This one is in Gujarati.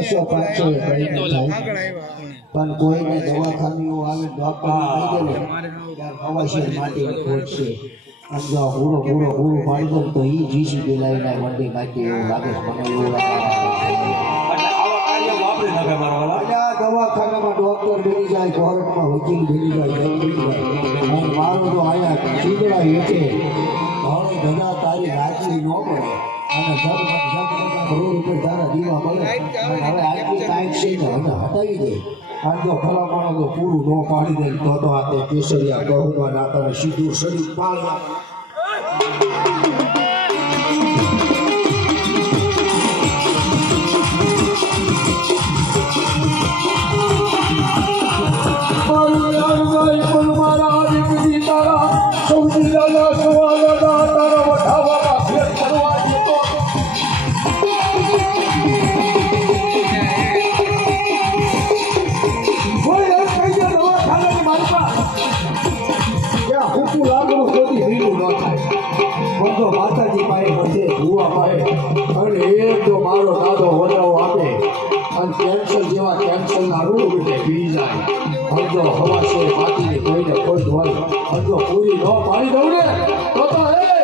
બસો 500 પણ કોઈને દવાખાનું આવે ડોક્ટર અવશ્ય માટી ખોટશે સમજો પૂરો પાડી દો તો એ જીસીબી લાવીને મંડી નાખી એવું લાગે છે મને એવું લાગે દવાખાનામાં ડોક્ટર બની જાય કોર્ટમાં વકીલ બની જાય અને મારું તો અહીંયા ચીંદડા હેઠે ઘણી બધા તારી રાજી ન પડે અને રોડ ઉપર તારા દીવા મળે હવે આજની ટાઈમ છે ને હવે હટાવી દે આજ તો ફલામણો તો પૂરું ન પાડી દે તો આ તે કેસરિયા ગહુમાં નાતાને સીધું શરીર પાડવા માતાજી પાસે બધે ભૂવા પાડે અને એક તો મારો દાદો વડાઓ આપે અને કેન્સર જેવા કેન્સરના રોગ એટલે પી જાય અડધો હવા છે બાકીની કોઈને કોઈ હોય અડધો પૂરી ન પાડી દઉં ને તો એ